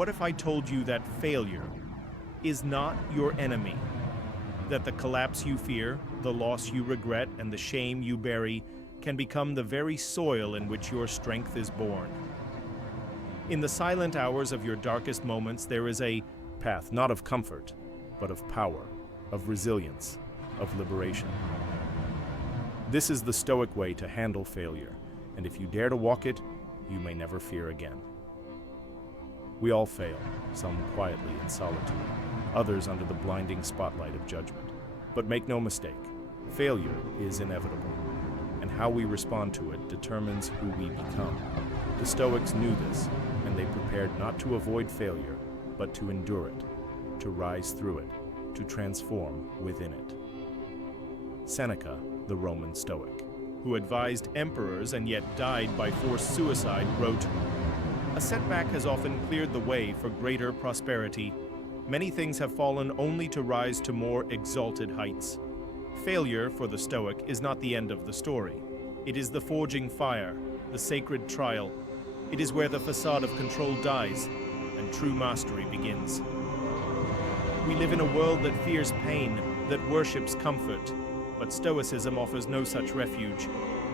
What if I told you that failure is not your enemy? That the collapse you fear, the loss you regret, and the shame you bury can become the very soil in which your strength is born. In the silent hours of your darkest moments, there is a path not of comfort, but of power, of resilience, of liberation. This is the Stoic way to handle failure, and if you dare to walk it, you may never fear again. We all fail, some quietly in solitude, others under the blinding spotlight of judgment. But make no mistake, failure is inevitable, and how we respond to it determines who we become. The Stoics knew this, and they prepared not to avoid failure, but to endure it, to rise through it, to transform within it. Seneca, the Roman Stoic, who advised emperors and yet died by forced suicide, wrote, "A setback has often cleared the way for greater prosperity. Many things have fallen only to rise to more exalted heights." Failure, for the Stoic, is not the end of the story. It is the forging fire, the sacred trial. It is where the facade of control dies and true mastery begins. We live in a world that fears pain, that worships comfort, but Stoicism offers no such refuge.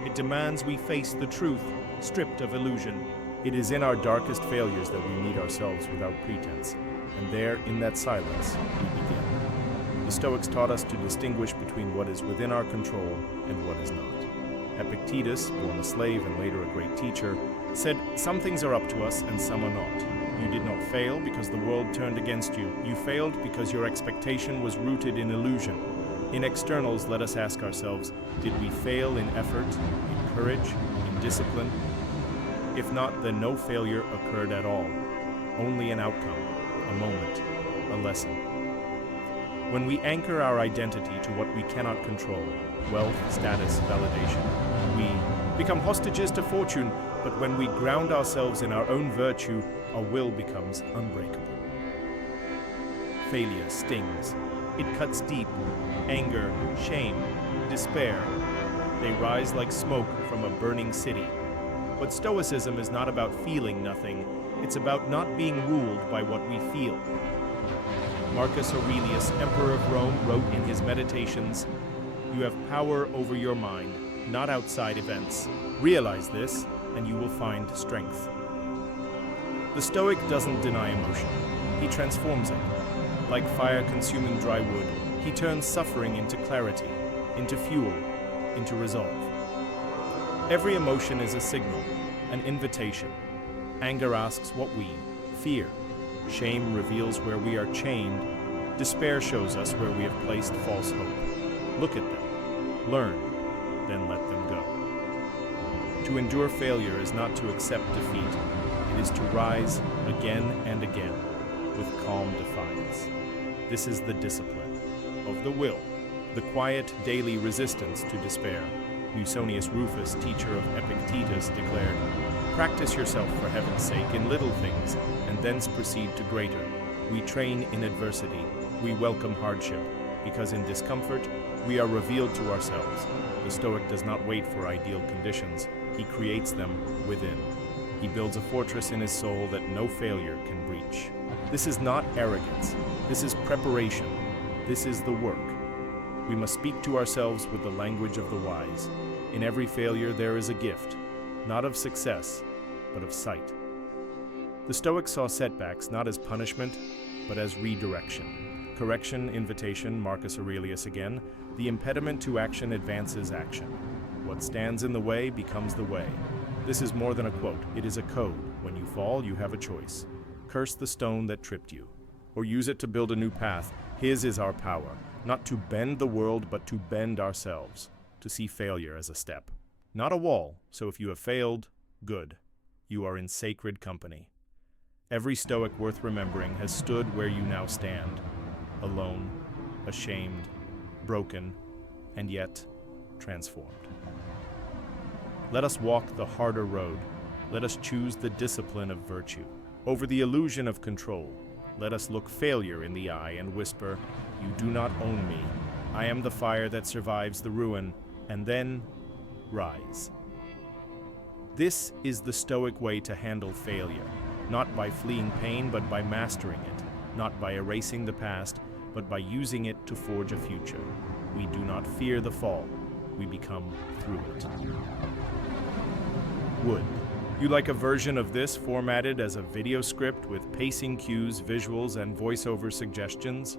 It demands we face the truth, stripped of illusion. It is in our darkest failures that we meet ourselves without pretense, and there, in that silence, we begin. The Stoics taught us to distinguish between what is within our control and what is not. Epictetus, born a slave and later a great teacher, said, "Some things are up to us and some are not. You did not fail because the world turned against you. You failed because your expectation was rooted in illusion." In externals, let us ask ourselves, did we fail in effort, in courage, in discipline? If not, then no failure occurred at all. Only an outcome, a moment, a lesson. When we anchor our identity to what we cannot control, wealth, status, validation, we become hostages to fortune, but when we ground ourselves in our own virtue, our will becomes unbreakable. Failure stings. It cuts deep. Anger, shame, despair. They rise like smoke from a burning city. But Stoicism is not about feeling nothing. It's about not being ruled by what we feel. Marcus Aurelius, Emperor of Rome, wrote in his Meditations, "You have power over your mind, not outside events. Realize this, and you will find strength." The Stoic doesn't deny emotion. He transforms it. Like fire consuming dry wood, he turns suffering into clarity, into fuel, into resolve. Every emotion is a signal, an invitation. Anger asks what we fear. Shame reveals where we are chained. Despair shows us where we have placed false hope. Look at them, learn, then let them go. To endure failure is not to accept defeat. It is to rise again and again with calm defiance. This is the discipline of the will, the quiet daily resistance to despair. Musonius Rufus, teacher of Epictetus, declared, "Practice yourself for heaven's sake in little things, and thence proceed to greater. We train in adversity, we welcome hardship, because in discomfort we are revealed to ourselves." The Stoic does not wait for ideal conditions, he creates them within. He builds a fortress in his soul that no failure can breach. This is not arrogance, this is preparation, this is the work. We must speak to ourselves with the language of the wise. In every failure there is a gift, not of success, but of sight. The Stoics saw setbacks not as punishment, but as redirection. Correction, invitation, Marcus Aurelius again, the impediment to action advances action. What stands in the way becomes the way. This is more than a quote, it is a code. When you fall, you have a choice. Curse the stone that tripped you, or use it to build a new path. His is our power, not to bend the world, but to bend ourselves, to see failure as a step, not a wall. So if you have failed, good. You are in sacred company. Every Stoic worth remembering has stood where you now stand, alone, ashamed, broken, and yet transformed. Let us walk the harder road. Let us choose the discipline of virtue. Over the illusion of control, let us look failure in the eye and whisper, "You do not own me. I am the fire that survives the ruin," and then rise. This is the Stoic way to handle failure. not by fleeing pain, but by mastering it, not by erasing the past, but by using it to forge a future. We do not fear the fall, we become through it. Wood. You like a version of this formatted as a video script with pacing cues, visuals, and voiceover suggestions?